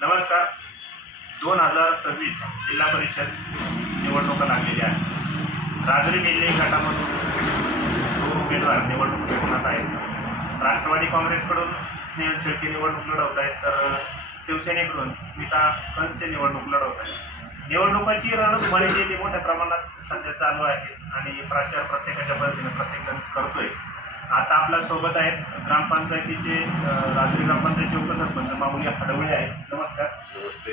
नमस्कार. 2026 जिल्हा परिषद निवडणुका लागलेल्या आहेत. राजुरी बेल्ले गटामधून 2 उमेदवार निवडणूक लढवत आहेत. राष्ट्रवादी काँग्रेसकडून स्नेहल शेळके निवडणूक लढवत आहेत, तर शिवसेनेकडून स्मिता कंसे निवडणूक लढवत आहेत. निवडणुकाची रणधुमाळी जी मोठ्या प्रमाणात सध्या चालू आहे आणि प्रचार प्रत्येकाच्या पद्धतीने प्रत्येकजण करतोय. आता आपल्या सोबत आहेत ग्रामपंचायतीचे राजुरी ग्रामपंचायतीचे उपसरपंच माऊली हडवळे आहेत. नमस्कार. नमस्ते.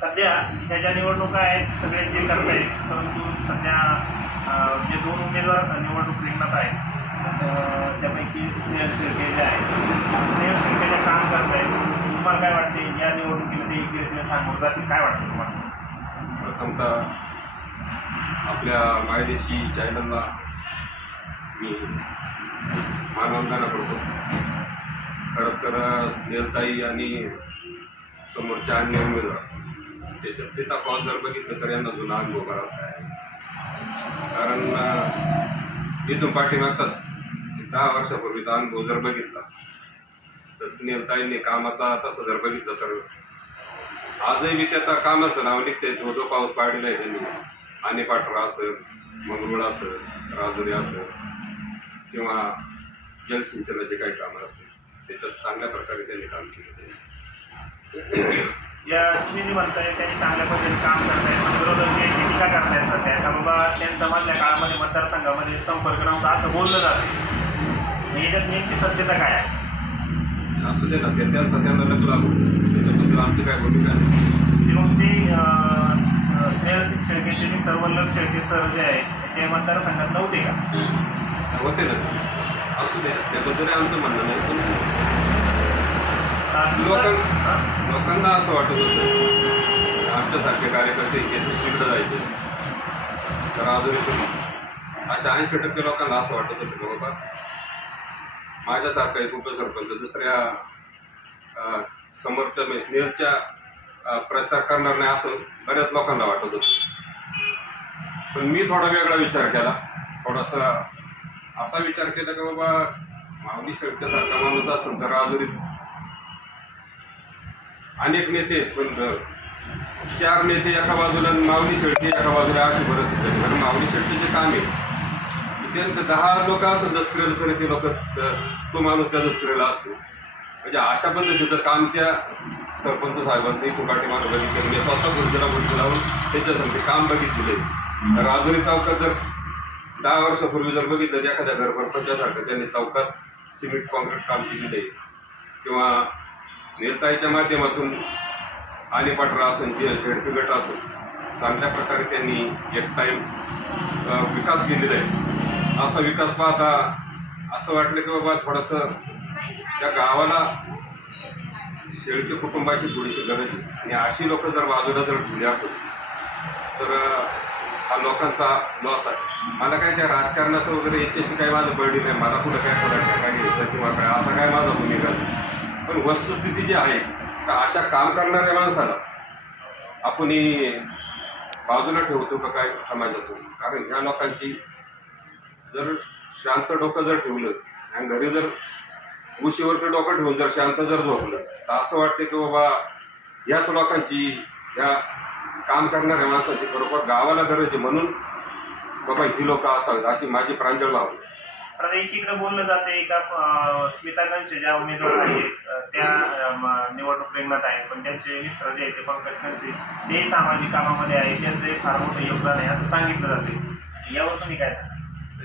सध्या ह्या ज्या निवडणुका आहेत सगळे जे करतायत, परंतु सध्या जे 2 उमेदवार निवडणूक रिंगणात आहेत त्यापैकी स्नेहल शेळके जे आहेत, स्नेहल शेळके जे काम करत आहेत, तुम्हाला काय वाटते या निवडणुकीमध्ये इकडे सामोरं जातील? काय वाटतं तुम्हाला? प्रथमतः आपल्या मायदेशी चॅनलला मी मानवंदना करतो. खरं तर स्नेहलताई आणि समोरच्या अन्य उमेदवार त्याच्यात तिचा कॉल जर बघितलं तर यांना जुना अनुभव करायचा आहे. कारण इथून पाठीमागतात 10 वर्षापूर्वीचा अनुभव जर बघितला तर स्नेहलताईंनी कामाचा तसं जर बघितलं तर आजही मी त्याचा कामाचं नाव निघते. जो पाऊस पाडलेला आहे त्यांनी, आणि पाठरा असेल, मंगरुळ असेल, राजुरी असेल किंवा जलसिंचनाचे काही कामं असतील त्याच्यात चांगल्या प्रकारे त्यांनी काम केलं. या तुम्ही म्हणताय त्यांनी चांगल्या पद्धतीने काम करतायत, पण विरोधक जे टीका करतायत सध्या का बाबा त्यांचा मधल्या काळामध्ये मतदारसंघामध्ये संपर्क नव्हता असं बोललं जातं. याच्यात नेमकी सत्यता काय आहे? असं दे ना, त्यांना लग्न लागू त्याच्याबद्दल आमची काय भूमिका आहे. मग ते स्नेहल शेळकेचे मित्र वल्लभ शेळके सर जे आहे ते मतदारसंघात नव्हते का? होते ना, असू दे, त्याबद्दल आमचं म्हणणं नाही. पण लोकांना असं वाटत होतं आमच्यासारखे कार्यकर्ते हे तिकडं जायचे, तर अजून अशा 80% लोकांना असं वाटत होतं की बाबा माझ्यासारखा एक उपसरपंच दुसऱ्या समोरच्या स्नेहलच्या प्रचार करणार नाही असं बऱ्याच लोकांना वाटत होतं. पण मी थोडा वेगळा विचार केला, थोडासा असा विचार केला की बाबा माऊली शेळकेसारखा माणूस असेल तर राजुरीत अनेक नेते, पण 4 नेते एका बाजूला माऊली शेळके एका बाजूला अशी परिस्थिती झाली. कारण माऊली शेळकेचे काम आहे त्यांचं 10 लोक असं दसकरेला तरी ते लोक तो माणूस त्या दसकरेला असतो. म्हणजे अशा पद्धतीचं काम त्या सरपंच साहेबांचं इथून पाठीमागं बघितलं. मी स्वतः खुर्चीला खुर्ची लावून त्याच्यासाठी काम बघितलेलं आहे. राजुरी चौकात जर 10 वर्षापूर्वी जर बघितलं तर एखाद्या घरपरपंचासारखं त्यांनी चौकात सिमेंट कॉन्क्रीट काम केलेलं आहे. किंवा स्नेहलताईच्या माध्यमातून आणि पाठरा असेल झेडपी गट असेल चांगल्या प्रकारे त्यांनी एक टाईम विकास केलेला आहे. असा विकास पाहता असं वाटलं की बाबा थोडंसं त्या गावाला शेळके कुटुंबाची थोडीशी गरज आहे. आणि अशी लोक जर बाजूला जर ठेवली असत तर हा लोकांचा लॉस आहे. मला काय त्या राजकारणाचं वगैरे याच्याशी काही माझं बळी नाही. मला कुठं काय पदार्थ काय घ्यायचं किंवा काय असा काय माझा भूमिका नाही. पण वस्तुस्थिती जी आहे का अशा काम करणाऱ्या माणसाला आपण बाजूला ठेवतो का काय समाजातून? कारण ह्या लोकांची जर शांत डोकं जर ठेवलं आणि घरी जर उशीवरचं डोकं ठेवून जर शांत जर झोपलं तर असं वाटतं की बाबा ह्याच लोकांची, ह्या काम करणाऱ्या माणसांची बरोबर गावाला गरज आहे. म्हणून बाबा ही लोक असावीत अशी माझी प्रांजळ भावना. आता एकीकडे बोललं जाते का स्मिता कंसे ज्या उमेदवार आहेत त्या निवडणूक रिंगणात आहेत, पण त्यांचे मिस्टर जे आहेत ते पंकज कंसे ते सामाजिक कामामध्ये आहे, त्यांचं फार मोठं योगदान आहे असं सांगितलं जाते. यावर तुम्ही काय सांगा?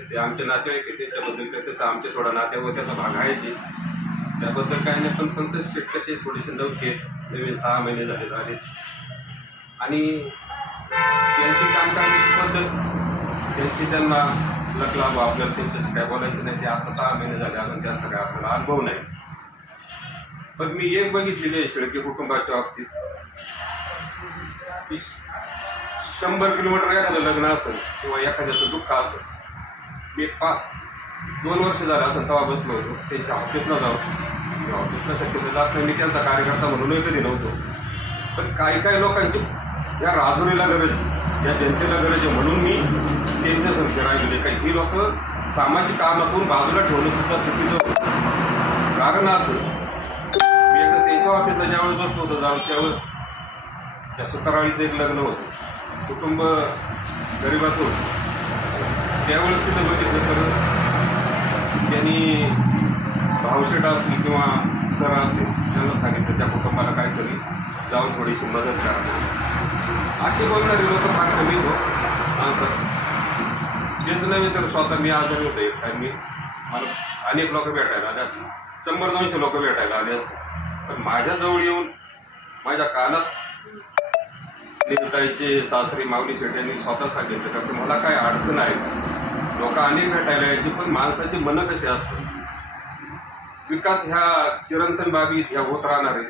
ते आमचे नातेवाईक आहे त्याच्याबद्दल काय तसं आमचे थोडा नातेवाईकाचा भाग आहे ते त्याबद्दल काही नाही. पण पंकज शेट कसे थोडेसे नवखे नवीन 6 महिने झाले आणि त्यांची काम करण्याची पद्धत त्यांची त्यांना लग आपल्याला त्यांच्याशी काय बोलायचं नाही. ते आता 6 महिने झाले अजून त्यांचा काय आपल्याला अनुभव नाही. पण मी एक बघितलेली आहे शेळके कुटुंबाच्या बाबतीत की 100 किलोमीटर एखादं लग्न असेल किंवा एखाद्याचं दुःख असेल, मी 2 वर्ष झालं असं तेव्हा बसलो होतो त्यांच्या ऑफिसला जाऊन. ऑफिसला शक्यतो जात नाही, मी त्यांचा कार्यकर्ता म्हणूनही कधी नव्हतो. पण काही लोकांची या राजुरीला गरज, या जनतेला गरज आहे म्हणून मी त्यांच्या संख्या राहिलेले. काही ही लोक सामाजिक कामातून बाजूला ठेवणं सुद्धा चुकीचं होतं. कारण असं, मी एकदा त्यांच्या ऑफिसला ज्यावेळेस बसलो होतो जाऊन, त्यावेळेस त्या सुताराळीचं एक लग्न होतं, कुटुंब गरिबाचं होतं. त्यावेळेस तिथं बघितलं तर त्यांनी भावशेट असतील किंवा सर असतील त्यांना सांगितलं त्या कुटुंबाला काहीतरी जाऊन थोडीशी मदत करा. असे बोलणारे लोक फार कमी हो माणसात. तेच नव्हे तर स्वतः मी आजारी होतो एक टाईम, मला अनेक लोक भेटायला आले, 100-200 लोक भेटायला आले असते. पण माझ्याजवळ येऊन माझ्या कानात निवताईचे सासरी माऊली शेठ यांनी स्वतः सांगितलं का मला काय अडचण आहे. लोक अनेक भेटायला यायची, पण माणसाची मनं कशी असतात. विकास ह्या चिरंतन बाबी ह्या होत राहणार आहे,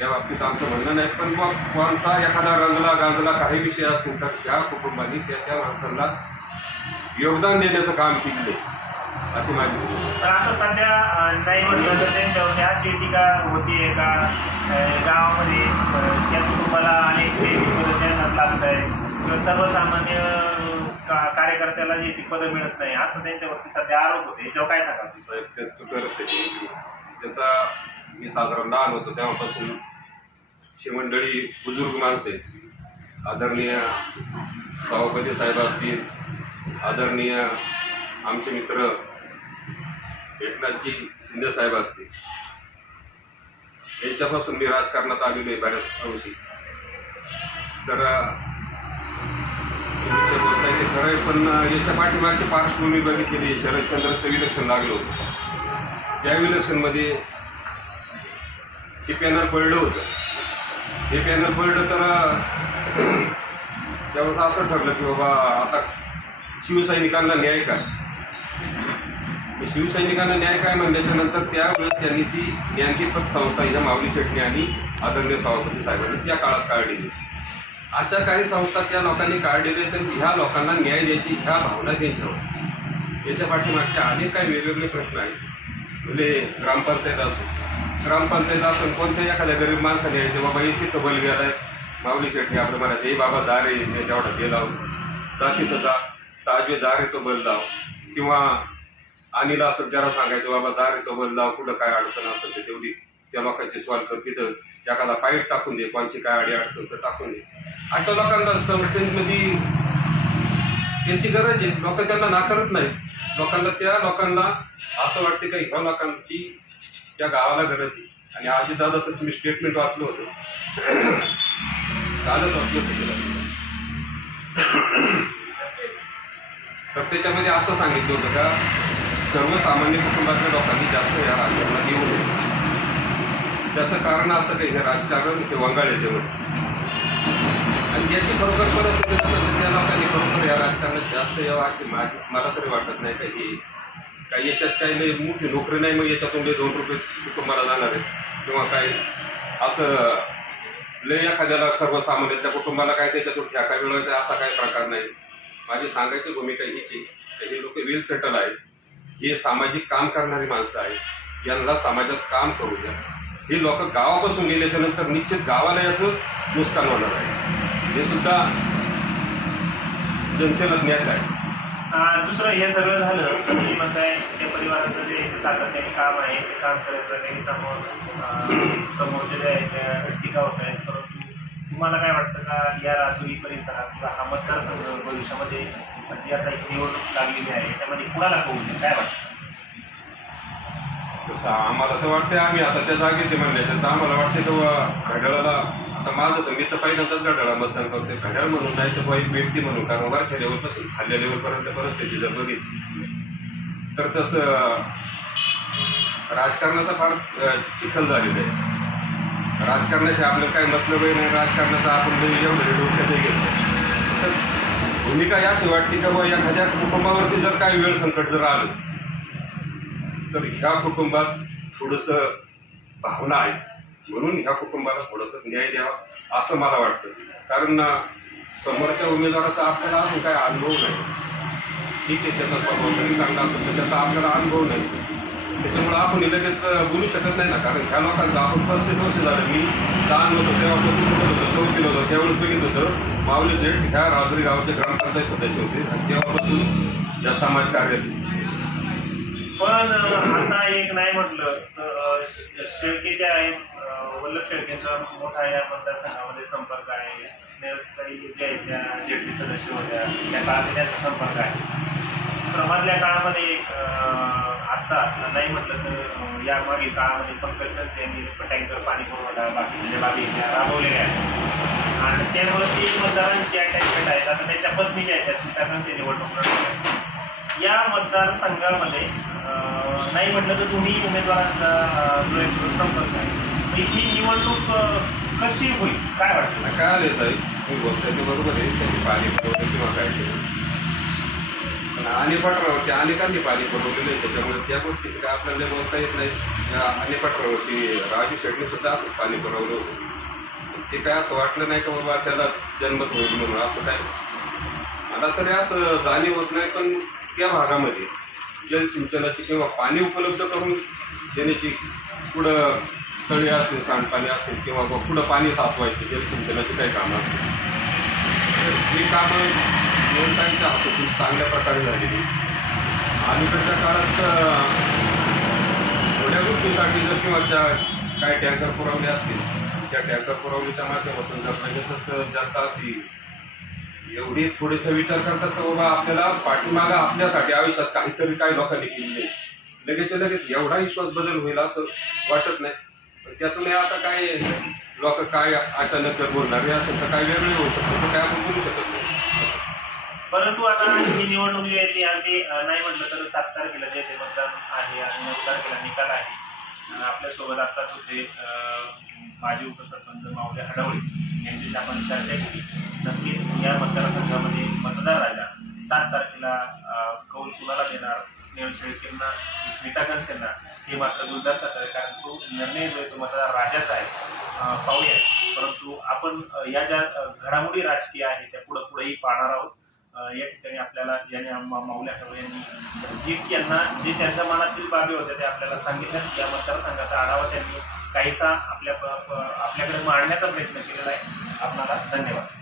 या बाबतीत आमचं म्हणणं नाही. पण मग कोणता एखादा रंगला गांजला काही विषय असतील तर त्या कुटुंबाने त्या माणसाला योगदान देण्याचं काम केलेलं आहे अशी माझी भूमिका आहे. तर आता सध्या नाही म्हटलं तर त्यांच्यावरती अशी टीका होती आहे का गावामध्ये त्या कुटुंबाला अनेक पदं त्यांना लागत आहे किंवा सर्वसामान्य कार्यकर्त्याला जी ती पदं मिळत नाही, असं त्यांच्यावरती सध्या आरोप होते. याच्यावर काय सांगाल? साहेब त्याचं परिस्थिती त्याचा, मी साधारण लहान होतो तेव्हापासून शिवमंडळी बुजुर्ग माणसं आहेत, आदरणीय सभापती साहेब असतील, आदरणीय आमचे मित्र एकनाथजी शिंदे साहेब असतील, यांच्यापासून मी राजकारणात आलेलो आहे बऱ्याच अंशी. तर बोलताय ते खरं आहे, पण याच्या पाठीमागची पार्श्वभूमी बघितलेली, शरदचंद्रचं विलक्षण लागलं होतं. त्या विलक्षणमध्ये हे पॅनल पडलं होतं. हे पॅनल पडलं तर त्यावेळेस असं ठरलं की बाबा आता शिवसैनिकांना न्याय काय. शिवसैनिकांना न्याय काय म्हणल्याच्यानंतर त्यावेळेस त्यांनी ती ज्ञानदीपक संस्था ह्या माऊली शेट्टी आणि आदरणीय सभापती साहेबांनी त्या काळात काढलेली. अशा काही संस्था त्या लोकांनी काढलेल्या, तर ह्या लोकांना न्याय द्यायची ह्या भावना त्यांच्यावर. याच्या पाठीमागचे अनेक काही वेगवेगळे प्रश्न आहेत. म्हणजे ग्रामपंचायत असून कोणत्या एखाद्या गरीब माणसाने यायचे बाबा इथे तो बल गेला आहे, माऊली शेट्टी आपल्या मनात हे बाबा जा रे तेवढा ते लावून जा, तिथं जा ताजवे जा रे तो बल लाव, किंवा अनिल असं जरा सांगायचं बाबा जा रे तो बल लाव, कुठं काय अडचण असेल तर तेवढी त्या लोकांची सॉल्व कर, तिथं एखादा पाईप टाकून दे, कोणची काय अडी अडचण तर टाकून दे. अशा लोकांना संस्थेमध्ये त्यांची गरज आहे. लोक त्यांना नाकारत नाही. त्या लोकांना असं वाटते का ह्या लोकांची त्या गावाला गरज आहे. आणि अजितदादाचंच मी स्टेटमेंट वाचलं होतं, कालच वाचलं होतं, तर त्याच्यामध्ये असं सांगितलं होतं का सर्वसामान्य कुटुंबातल्या लोकांनी जास्त या राजकारणात येऊ नये. त्याचं कारण असं काही हे राजकारण हे वंगाळले म्हणून, आणि याची खरोखर परिस्थिती असेल त्या लोकांनी खरोखर या राजकारणात जास्त यावं अशी मला तरी वाटत नाही. काही याच्यात काही लई मोठी नोकरी नाही, मग याच्यातून लई 2 रुपये कुटुंबाला जाणार आहे किंवा काही असं लई एखाद्याला सर्वसामान्य त्या कुटुंबाला काय त्याच्यातून ठ्याका मिळवायचा असा काही प्रकार नाही. माझी सांगायची भूमिका हीच आहे, हे लोक वेल सेटल आहेत, हे सामाजिक काम करणारी माणसं आहेत, यांना समाजात काम करू द्या. हे लोक गावापासून गेल्याच्या नंतर निश्चित गावाला याचं नुकसान होणार आहे, हे सुद्धा जनतेला ज्ञात आहे. दुसरं हे सगळं झालं, तुम्ही म्हणताय त्या परिवाराचं जे सातत्याने काम आहे ते काम करण्यासाठी समोरचे जे आहेत टीका होत आहेत. परंतु तुम्हाला काय वाटतं का या राजुरी परिसरात किंवा हा मतदारसंघ भविष्यामध्ये जी आता निवडणूक लागलेली आहे त्यामध्ये कुणाला कळू नये, काय वाटतं? तसं आम्हाला तर वाटते, आम्ही आता त्या जागेचे म्हणण्याचं तर आम्हाला वाटते की घड्याळाला, आता माझं तर मी तर पहिल्यांदाच घड्याळा मतदान करते, घड्याळ म्हणून नाही तर एक व्यक्ती म्हणून. कारण वरच्या लेवलपासून खाल्ल्या लेवलपर्यंत परिस्थिती जर बघितली तर तसं राजकारणाचा फार चिखल झालेलं आहे. राजकारणाशी आपल्याला काही मतलबही नाही, राजकारणाचा आपण एवढं डोक्यातही घेतो. तर भूमिका याशी वाटते का बाबा एखाद्या कुटुंबावरती जर काही वेळ संकट जर आलं तर ह्या कुटुंबात थोडंसं भावना आहे, म्हणून ह्या कुटुंबाला थोडंसं न्याय द्यावा असं मला वाटतं. कारण समोरच्या उमेदवाराचा आपल्याला अजून काय अनुभव नाही. ठीक आहे, त्याचा स्वभाव तरी चांगला असतो, तर त्याचा आपल्याला अनुभव नाही. त्याच्यामुळं आपण लगेच बोलू शकत नाही ना. कारण ह्या लोकांचा आपण 35 वर्ष झालं, मी लहान होतो तेव्हापासून होतो, 34 होतो त्यावेळेस बघित होतं माऊली शेठ ह्या राजुरी गावाचे ग्रामपंचायत सदस्य होते, आणि तेव्हापासून या समाजकार्यात. पण आता एक नाही म्हटलं तर शेळके जे आहेत, वल्लभ शेळकेंचा मोठा या मतदारसंघामध्ये संपर्क आहे. स्नेहलताई जे आहेत त्या जेडपी सदस्य होत्या, त्या काळात त्यांचा संपर्क आहे. प्रमादल्या काळामध्ये आत्ता नाही म्हटलं तर या मागील काळामध्ये पंकज खडसे यांनी टँकर पाणी पुरवठा बाकीच्या बाबी राबवलेल्या आहेत आणि त्यामुळे ती मतदारांची अटॅचमेंट आहेत. आता त्यांच्या पत्नी ज्या आहेत त्या स्मिता खडसे निवडणूक लढवल्या. या मतदारसंघामध्ये नाही म्हटलं तर तुम्ही उमेदवारांचा जो एक संपर्क आहे, ही निवडणूक कशी होईल काय वाटतं? काय आले साहेब, तुम्ही बोलताय ते बरोबर आहे. त्यांनी पाणी पुरवलं किंवा काय केलं, पण अनेपात्रावरती अनेकांनी पाणी पुरवलेलं आहे. त्याच्यामुळे त्या गोष्टीचं काय आपल्याला बोलता येत नाही. त्या अनेपात्रावरती राजू शेट्टी सुद्धा असं पाणी पुरवलं होतं. ते काय असं वाटलं नाही का बाबा त्याला जन्मत होईल म्हणून, असं काय मला तरी असं जाणीव होत नाही. पण त्या भागामध्ये जलसिंचनाची किंवा पाणी उपलब्ध करून देण्याची पुढं तळी असतील, सांडपाणी असतील किंवा पुढं पाणी साचवायचे जलसिंचनाची काही कामं असतील, तर ही कामं निवडणुकांच्या हातातून चांगल्या प्रकारे झालेली. अलीकडच्या काळात थोड्या गोष्टीसाठी जर किंवा काय टँकर पुरवले असतील, त्या टँकर पुरवलीच्या माध्यमातून जर लगेचच जनता अशी एवढी थोडेसा विचार करतात तर बाबा आपल्याला पाठीमागं आपल्यासाठी आयुष्यात काहीतरी काही लोकांनी केली लगेच लगेच एवढा विश्वास बदल होईल असं वाटत नाही. पण त्यातून आता काय लोक काय अचानक जर बोलणार असेल तर काय वेगळे होऊ शकतं, तर काय आपण बोलू शकत नाही. परंतु आता ही निवडणूक जी आहे ती अगदी नाही म्हटलं तर 7 तारखेला जे ते मतदान आहे आणि 9 तारखेला निकाल आहे. आपल्यासोबत आत्ताच होते माजी उपसरपंच माऊली हडवळे यांची आपण चर्चा केली. नक्कीच या मतदारसंघामध्ये मतदार राजा 7 तारखेला कौल कुणाला देणार, स्नेहल शेळकेंना की स्मिता खडसेंना, हे मात्र गुलदस्त्यात आहे. कारण तो निर्णय जो आहे तो मतदार राजाचा आहे. पाहूया. परंतु आपण या ज्या घडामोडी राजकीय आहे त्या पुढेही पाहणार आहोत. या ठिकाणी आपल्याला ज्याने माऊली हडवळे यांनी यांना जे त्यांच्या मनातील बाबी होत्या ते आपल्याला सांगितलं. या मतदारसंघाचा आढावा त्यांनी काहीसा आपल्याकडे मांडण्याचा प्रयत्न केलेला आहे. आपल्याला धन्यवाद.